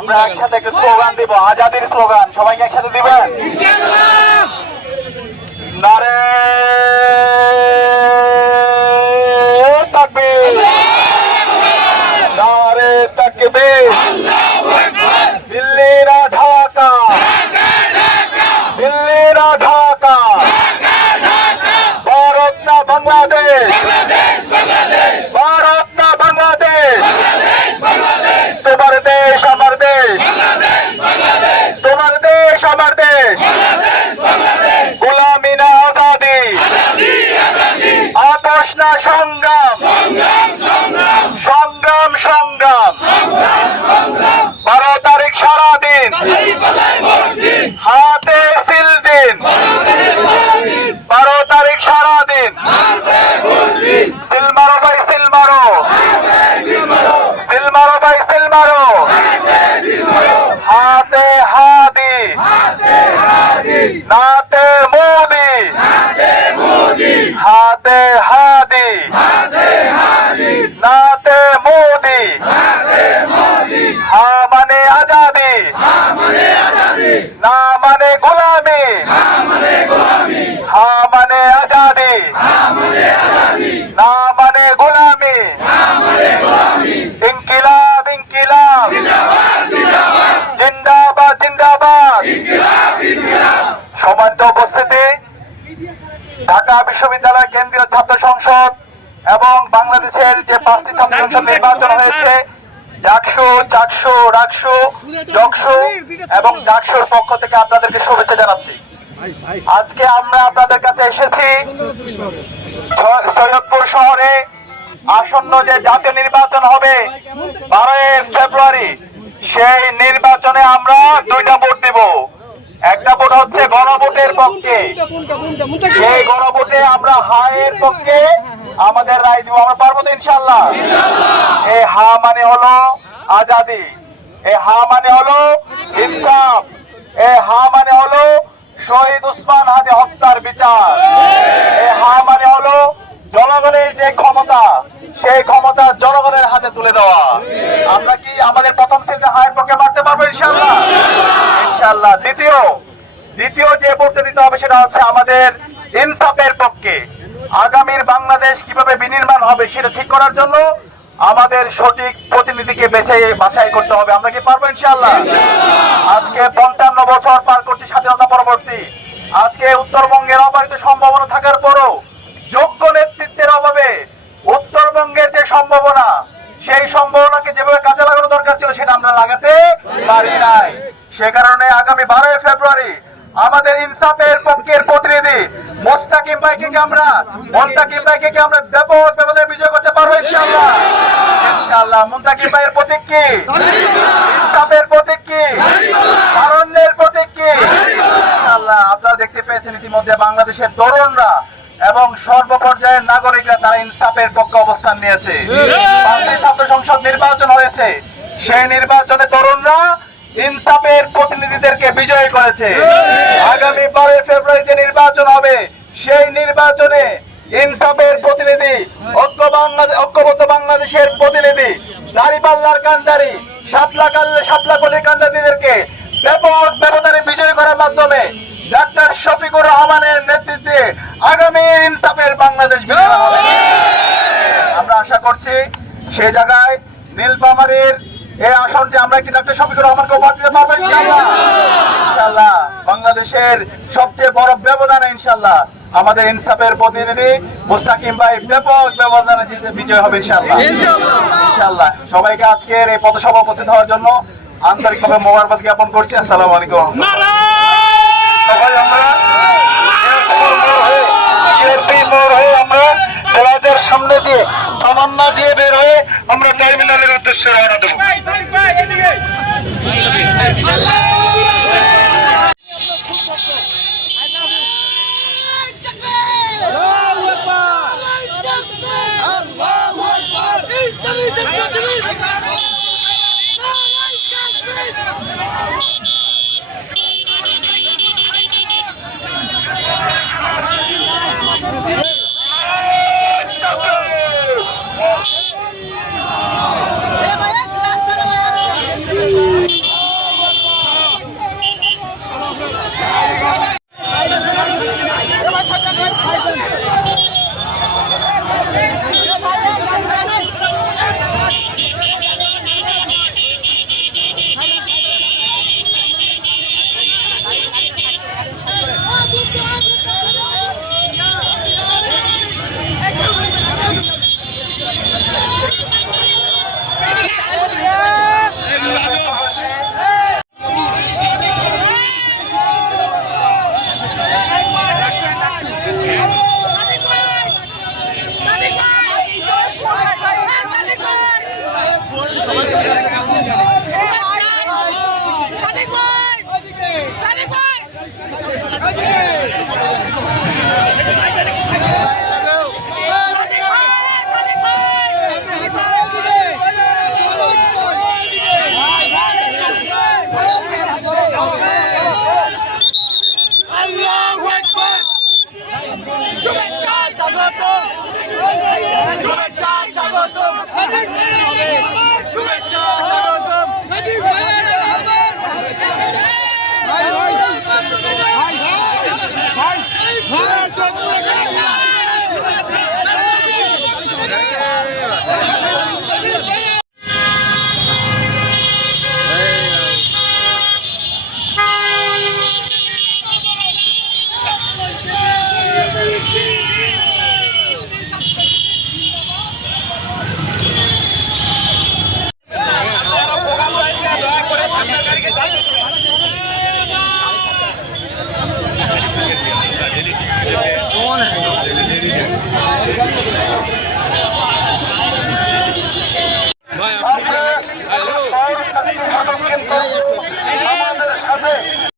আমরা একসাথে একটা স্লোগান দিব, আজাদির স্লোগান। সবাইকে একসাথে দিবেন। নারে তাকবীর, নারে তাকবীর। দিল্লি না ঢাকা, দিল্লি না ঢাকা, ভারত না বাংলাদেশ, ভারত না বাংলাদেশ। তোমার দেশ আমার দেশ, তোমার দেশ আমার দেশ। গোলামি না আজাদি, আপোষ না সংগ্রাম, সংগ্রাম সংগ্রাম। 12 তারিখ সারাদিন হাতে সিল দিন, 12 তারিখ সারাদিন সিল মারো ভাই, সিল মারো, সিল মারো ভাই, সিল মারো। হাতে হাদি, নাতে মোদি, হাতে হাদি, নাতে মোদি। হা মানে আজাদি, না মানে গোলামি, হা মানে আজাদি, না মানে গোলামি। ইনকিলাব ইনকিলাব, জিন্দাবাদ জিন্দাবাদ। সম্মানিত উপস্থিতি, ঢাকা বিশ্ববিদ্যালয় কেন্দ্রীয় ছাত্র সংসদ এবং বাংলাদেশের যে 5টি ছাত্র সংসদ নির্বাচন হয়েছে, জাকসু, চাকসু, রাকসু, জকসু এবং ডাকসুর পক্ষ থেকে আপনাদেরকে শুভেচ্ছা জানাচ্ছি। আজকে আমরা আপনাদের কাছে এসেছি সৈয়দপুর শহরে আসন্ন যে জাতীয় নির্বাচন হবে 12 ফেব্রুয়ারি, সেই নির্বাচনে আমরা 2টা ভোট দেব। একটা ভোট হচ্ছে গণভোটের পক্ষে, সেই গণভোটে আমরা হায়ের পক্ষে আমাদের রায় দিব। আমরা পারবো তো ইনশাআল্লাহ? এই হা মানে হলো আজাদি, এই হা মানে হলো ইনসাফ, এই হা মানে হলো শহীদ উসমান হাদি হত্যার বিচার, এই হা মানে হলো জনগণের যে ক্ষমতা, সেই ক্ষমতা জনগণের হাতে তুলে দেওয়া। আমরা কি আমাদের প্রথম সিলটা হায়ের পক্ষে মারতে পারবো ইনশাআল্লাহ? ইনশাআল্লাহ। দ্বিতীয় যে ভোটটা দিতে হবে সেটা হচ্ছে আমাদের ইনসাফের পক্ষে। আগামীর বাংলাদেশ কিভাবে বিনির্মাণ হবে সেটা ঠিক করার জন্য আমাদের সঠিক প্রতিনিধিকে বাছাই করতে হবে। আমরা কি পারবো ইনশাআল্লাহ? আজকে 55 বছর পার করছি স্বাধীনতা পরবর্তী। আজকে উত্তরবঙ্গের অবারিত সম্ভাবনা থাকার পরও যোগ্য নেতৃত্বের অভাবে উত্তরবঙ্গের যে সম্ভাবনা, সেই সম্ভাবনাকে যেভাবে কাজে লাগানো দরকার ছিল সেটা আমরা লাগাতে পারি নাই। সে কারণে আগামী 12 ফেব্রুয়ারি আমাদের ইনসাফের পক্ষের প্রতিনিধি মুস্তাকিম ভাইকে আমরা ব্যাপক ব্যবধানে বিজয় করতে পারবো ইনশাআল্লাহ। ইনশাআল্লাহ। মুস্তাকিম ভাইয়ের প্রতীক কি? ইনসাফের প্রতীক কি? তারুণ্যের প্রতীক কি? ইনশাআল্লাহ। আপনারা দেখতে পেয়েছেন ইতিমধ্যে বাংলাদেশের তরুণরা এবং সর্বপর্যায়ের নাগরিকরা তারা ইনসাফের পক্ষে অবস্থান নিয়েছে। 5টি ছাত্র সংসদ নির্বাচন হয়েছে, সেই নির্বাচনে তরুণরা ইনসাফের প্রতিনিধিদেরকে বিজয়ী করেছে। আগামী 12 ফেব্রুয়ারি যে নির্বাচন হবে, সেই নির্বাচনে ইনসাফের প্রতিনিধি, ঐক্যবদ্ধ বাংলাদেশের প্রতিনিধি, দাড়িপাল্লার কান্ডারি, শাপলা কলির কান্ডারিদেরকে ব্যাপক ব্যবধানে বিজয়ী করার মাধ্যমে ডাক্তার শফিকুর রহমানের নেতৃত্বে আগামী ইনসাফের বাংলাদেশ বিনির্মাণ হবে। আমরা আশা করছি সেই জায়গায় নীলফামারীর এই আসনটি আমরা কি ডাক্তার শফিকুর রহমানকে উপহার দিতে পারবো ইনশাআল্লাহ? ইনশাআল্লাহ। বাংলাদেশের সবচেয়ে বড় ব্যবধানে ইনশাআল্লাহ আমাদের ইনসাফের প্রতিনিধি মুস্তাকিম ভাই ব্যাপক ব্যবধানে বিজয় হবে ইনশাআল্লাহ। ইনশাআল্লাহ। সবাইকে আজকের এই পথসভা উপস্থিত হওয়ার জন্য আন্তরিকভাবে মোবারকবাদ জ্ঞাপন করছি। আসসালামু আলাইকুম। সবাই আমরা আমরা কলেজের সামনে দিয়ে তামান্না দিয়ে বের হয়ে আমরা টার্মিনালের উদ্দেশ্যে রওনা দেব।